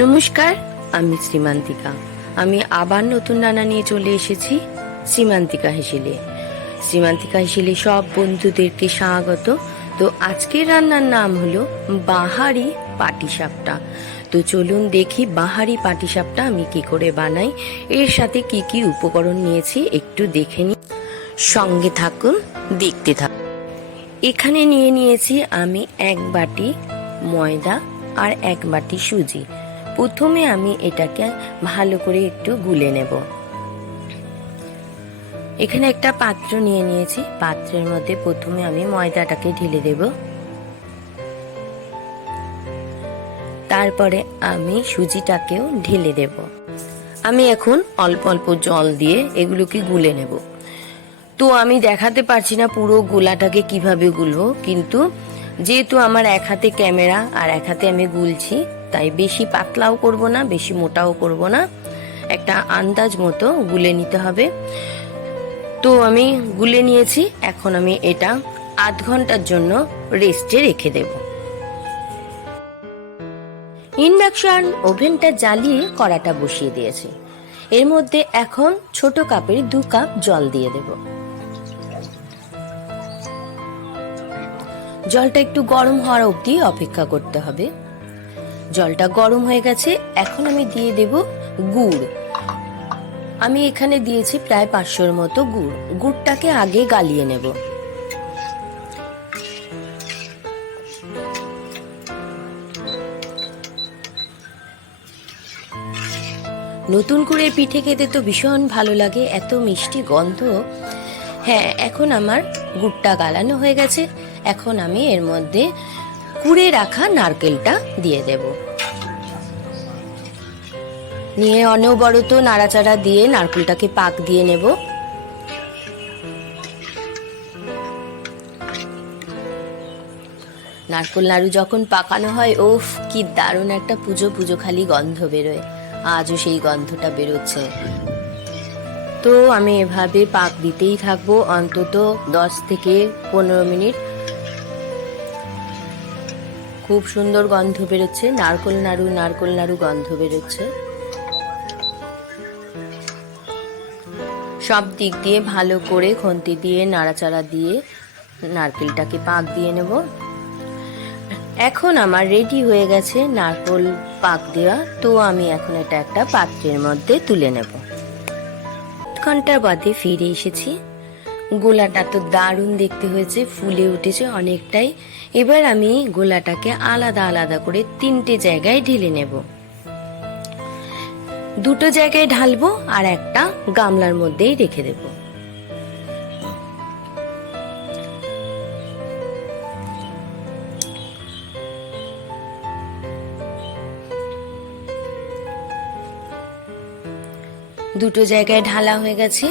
নমস্কার, আমি শ্রীমান্তিকা। আমি আবার নতুন রান্না নিয়ে চলে এসেছি শ্রীমান্তিকা হেসেলে। শ্রীমান্তিকা হেসেলে সব বন্ধুদেরকে স্বাগত। তো আজকের রান্নার নাম হলো বাহারি পাটিসাপটা। তো চলুন দেখি বাহারি পাটিসাপটা আমি কি করে বানাই, এর সাথে কি কি উপকরণ নিয়েছি একটু দেখে নিই। সঙ্গে থাকুন, দেখতে থাকুন। এখানে নিয়ে নিয়েছি আমি 1 বাটি ময়দা আর 1 বাটি সুজি। প্রথমে আমি এটাকে ভালো করে একটু গুলে নেব। এখানে একটা পাত্র নিয়ে নিয়েছি, পাত্রের মধ্যে প্রথমে আমি ময়দাটাকে ঢেলে দেব। তারপরে আমি সুজিটাকেও ঢেলে দেব। আমি এখন অল্প অল্প জল দিয়ে এগুলোকে গুলে নেব। তো আমি দেখাতে পারছি না পুরো গোলাটাকে কিভাবে গুলবো, কিন্তু যেহেতু আমার এক হাতে ক্যামেরা আর এক হাতে আমি গুলছি, তাই বেশি পাতলাও করব না, বেশি মোটাও করব না, একটা আন্দাজ মতো গুলে নিতে হবে। তো আমি গুলে নিয়েছি, এখন আমি এটা আধ ঘন্টার জন্য রেস্টে রেখে দেব। ইন্ডাকশন ওভেনটা জ্বালিয়ে কড়াটা বসিয়ে দিয়েছি। এর মধ্যে এখন ছোট কাপের 2 কাপ জল দিয়ে দেব। জলটা একটু গরম হওয়ার অবধি অপেক্ষা করতে হবে। জলটা গরম হয়ে গেছে, এখন আমি দিয়ে দেব গুড়। আমি এখানে দিয়েছি প্রায় 500-র মতো গুড়। গুড়টাকে আগে গালিয়ে নেব। নতুন করে পিঠে খেতে তো ভীষণ ভালো লাগে, এত মিষ্টি গন্ধ। হ্যাঁ, এখন আমার গুড়টা গালানো হয়ে গেছে। এখন আমি এর মধ্যে কুড়ে রাখা নারকেলটা দিয়ে দেব। নিয়ে অনবরত নাড়াচাড়া দিয়ে নারকেলটাকে পাক দিয়ে নেব। নারকেল নাড়ু যখন পাকানো হয়, ওফ কি দারুণ একটা পুজো পুজো খালি গন্ধ বেরোয়। আজও সেই গন্ধটা বেরোচ্ছে। তো আমি এভাবে পাক দিতেই থাকবো অন্তত 10 থেকে 15 মিনিট। খুব সুন্দর গন্ধ বেরোচ্ছে, নারকেল নাড়ু গন্ধ বেরোচ্ছে। সব দিক দিয়ে ভালো করে খুন্তি দিয়ে নাড়াচাড়া দিয়ে নারকেলটাকে পাক দিয়ে নেব। এখন আমার রেডি হয়ে গেছে নারকেল পাক দেওয়া। তো আমি এখন এটা একটা পাত্রের মধ্যে তুলে নেব। ঘন্টার বাদে ফিরে এসেছি। গোলাটা তো দারুণ দেখতে হয়েছে, ফুলে উঠেছে অনেকটাই। এবার আমি গোলাটাকে আলাদা আলাদা করে 3টে জায়গায় ঢেলে নেব। 2টো জায়গায় ঢালবো আর একটা গামলার মধ্যেই রেখে দেব। দুটো জায়গায় ঢালা হয়ে গেছে।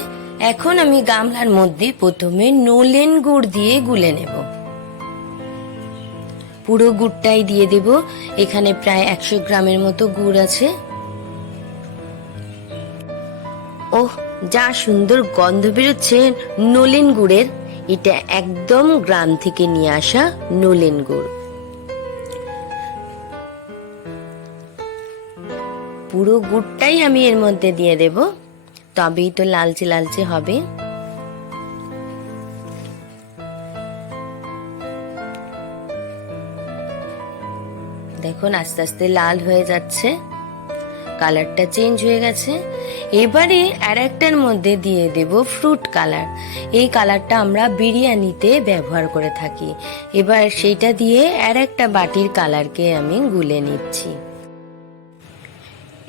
এখন আমি গামলার মধ্যে প্রথমে নলেন গুড় দিয়ে গুলে নেব। পুরো গুড়টাই দিয়ে দেব। এখানে প্রায় 100 গ্রামের মতো গুড় আছে। ওহ, যা সুন্দর গন্ধ বেরোচ্ছে নলেন গুড়ের। এটা একদম গ্রাম থেকে নিয়ে আসা নলেন গুড়। পুরো গুড়টাই আমি এর মধ্যে দিয়ে দেব, তবেই তো লালচে লালচে হবে। দেখুন আস্তে আস্তে লাল হয়ে যাচ্ছে, কালারটা চেঞ্জ হয়ে গেছে। এবারে আর একটার মধ্যে দিয়ে দেব ফ্রুট কালার। এই কালারটা আমরা বিরিয়ানিতে ব্যবহার করে থাকি। এবার সেইটা দিয়ে আর একটা বাটির কালারকে আমি গুলে নিচ্ছি।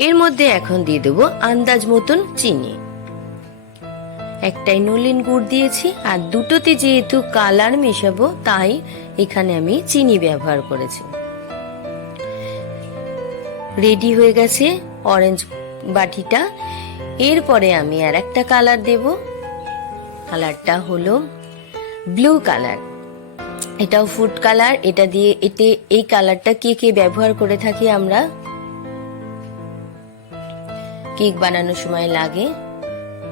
এর মধ্যে এখন দিয়ে দেব আন্দাজ মতন চিনি। একটাই নলেন গুড় দিয়েছি আর দুটোতে যেহেতু কালার মেশাবো, তাই এখানে আমি চিনি ব্যবহার করেছি। রেডি হয়ে গেছে অরেঞ্জ বাটিটা। এরপরে আমি আর একটা কালার দেব। কালারটা হলো ব্লু কালার। এটাও ফুড কালার। এটা দিয়ে এই কালারটা কে ব্যবহার করে থাকি আমরা, কেক বানানোর সময় লাগে।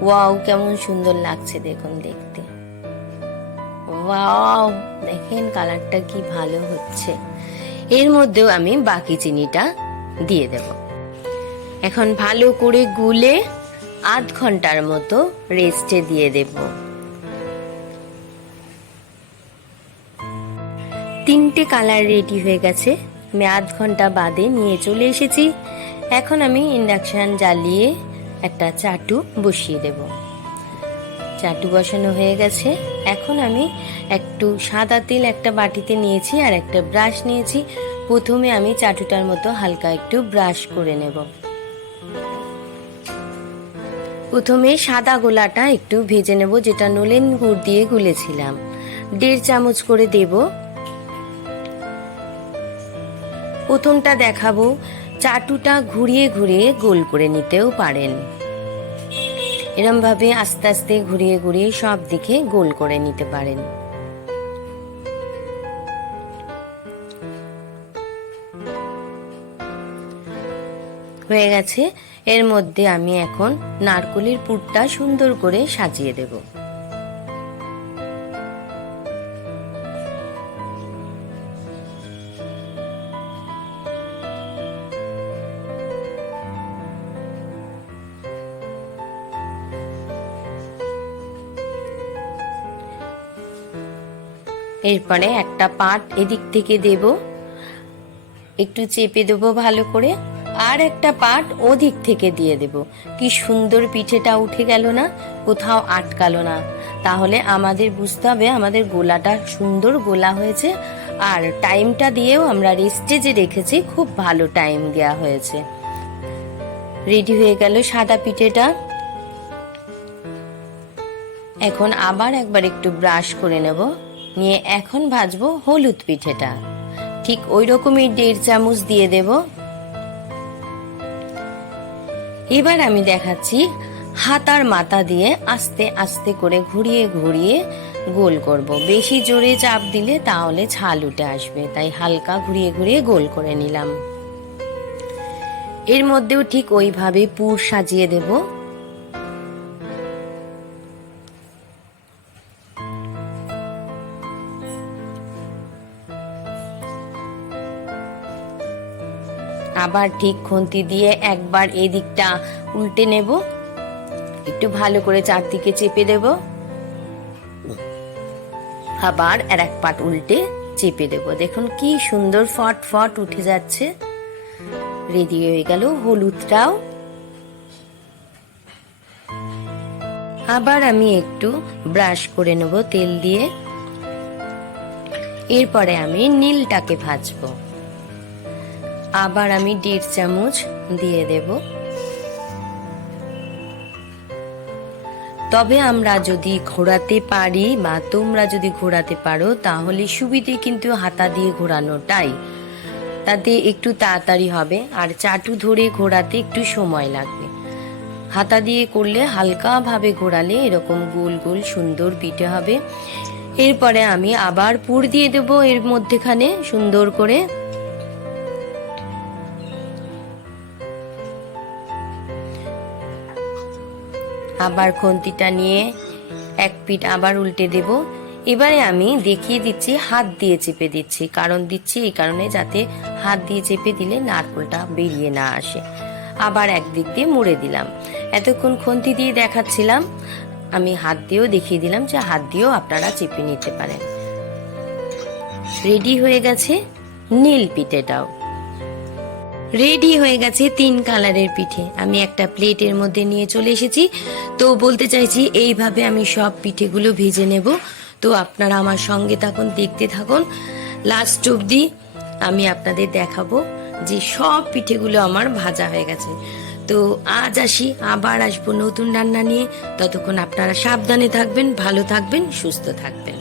ওয়াও, কেমন সুন্দর লাগছে দেখুন দেখতে। ওয়াও, দেখেন কালারটা কি ভালো হচ্ছে। এর মধ্যেও আমি বাকি চিনিটা দিয়ে দেব। এখন ভালো করে গুলে আধ ঘন্টার মতো রেস্টে দিয়ে দেব। 3টে কালার রেডি হয়ে গেছে। আমি আধ ঘন্টা বাদে নিয়ে চলে এসেছি। এখন আমি ইন্ডাকশন জ্বালিয়ে একটা চাটু বসিয়ে দেব। চাটু বসানো হয়ে গেছে। এখন আমি একটু সাদা তেল একটা বাটিতে নিয়েছি আর একটা ব্রাশ নিয়েছি। প্রথমে আমি চাটুটার মতো হালকা একটু ব্রাশ করে নেব। প্রথমে সাদা গোলাটা একটু ভেজে নেব, যেটা নলেন গুড় দিয়ে গুলেছিলাম। 1.5 চামচ করে দেব। প্রথমটা দেখাবো, চাটুটা ঘুরিয়ে ঘুরিয়ে গোল করে নিতেও পারেন। এরম ভাবে আস্তে আস্তে ঘুরিয়ে ঘুরিয়ে সব দিকে গোল করে নিতে পারেন। হয়ে গেছে। এর মধ্যে আমি এখন নারকেলের পুরটা সুন্দর করে সাজিয়ে দেব। এরপরে একটা পাট এদিক থেকে দেব, একটু চেপে দেব ভালো করে, আর একটা পাট ওদিক থেকে দিয়ে দেব। কি সুন্দর পিঠেটা উঠে গেল না, কোথাও আটকালো না। তাহলে আমাদের বুঝতে হবে আমাদের গোলাটা সুন্দর গোলা হয়েছে। আর টাইমটা দিয়েও আমরা রেস্টে যে রেখেছি, খুব ভালো টাইম দেওয়া হয়েছে। রেডি হয়ে গেল সাদা পিঠেটা। এখন আবার একবার একটু ব্রাশ করে নেব, নিয়ে এখন ভাজবো হলুদ পিঠেটা। ঠিক ওই রকমই 1.5 চামচ দিয়ে দেব। এবার আমি দেখাচ্ছি হাতার মাথা দিয়ে আস্তে আস্তে করে ঘুরিয়ে ঘুরিয়ে গোল করব। বেশি জোরে চাপ দিলে তাহলে ছাল উঠে আসবে, তাই হালকা ঘুরিয়ে ঘুরিয়ে গোল করে নিলাম। এর মধ্যেও ঠিক ওইভাবে পুর সাজিয়ে দেব। আবার ঠিক খুন্তি দিয়ে একবার এই দিকটা উল্টে নেব, একটু ভালো করে চারদিকে চেপে দেব। আবার আর এক পাট উল্টে চেপে দেব। দেখুন কি সুন্দর ফট ফট উঠে যাচ্ছে। রেডি হয়ে গেল হলুদটাও। আবার আমি একটু ব্রাশ করে নেব তেল দিয়ে। এরপরে আমি নীলটাকে ভাজবো। আবার আমি 1.5 চামচ দিয়ে দেব। তবে আমরা যদি ঘোরাতে পারি বা তোমরা যদি ঘোরাতে পারো, তাহলে সুবিধে কিন্তু হাতা দিয়ে ঘোরানোটাই, তাতে একটু তাড়াতাড়ি হবে। আর চাটু ধরে ঘোরাতে একটু সময় লাগবে। হাতা দিয়ে করলে হালকা ভাবে ঘোরালে এরকম গোল গোল সুন্দর পিঠে হবে। এরপরে আমি আবার পুর দিয়ে দেব এর মধ্যেখানে সুন্দর করে। আবার খুন্তিটা নিয়ে এক পিঠ আবার উল্টে দেব। এবারে আমি দেখিয়ে দিচ্ছি হাত দিয়ে চেপে দিচ্ছি, কারণ দিচ্ছি এই কারণে যাতে হাত দিয়ে চেপে দিলে নারকেলটা বেরিয়ে না আসে। আবার একদিক দিয়ে মুড়ে দিলাম। এতক্ষণ খুন্তি দিয়ে দেখাচ্ছিলাম, আমি হাত দিয়েও দেখিয়ে দিলাম যে হাত দিয়েও আপনারা চেপে নিতে পারেন। রেডি হয়ে গেছে নীল পিঠেটাও। রেডি হয়ে গেছে 3 কালারের পিঠে। আমি একটা প্লেটের মধ্যে নিয়ে চলে এসেছি। তো বলতে চাইছি এইভাবে আমি সব পিঠেগুলো ভেজে নেব। তো আপনারা আমার সঙ্গে থাকুন, দেখতে থাকুন লাস্ট অবধি। আমি আপনাদের দেখাবো যে সব পিঠেগুলো আমার ভাজা হয়ে গেছে। তো আজ আসি, আবার আসবো নতুন রান্না নিয়ে। ততক্ষণ আপনারা সাবধানে থাকবেন, ভালো থাকবেন, সুস্থ থাকবেন।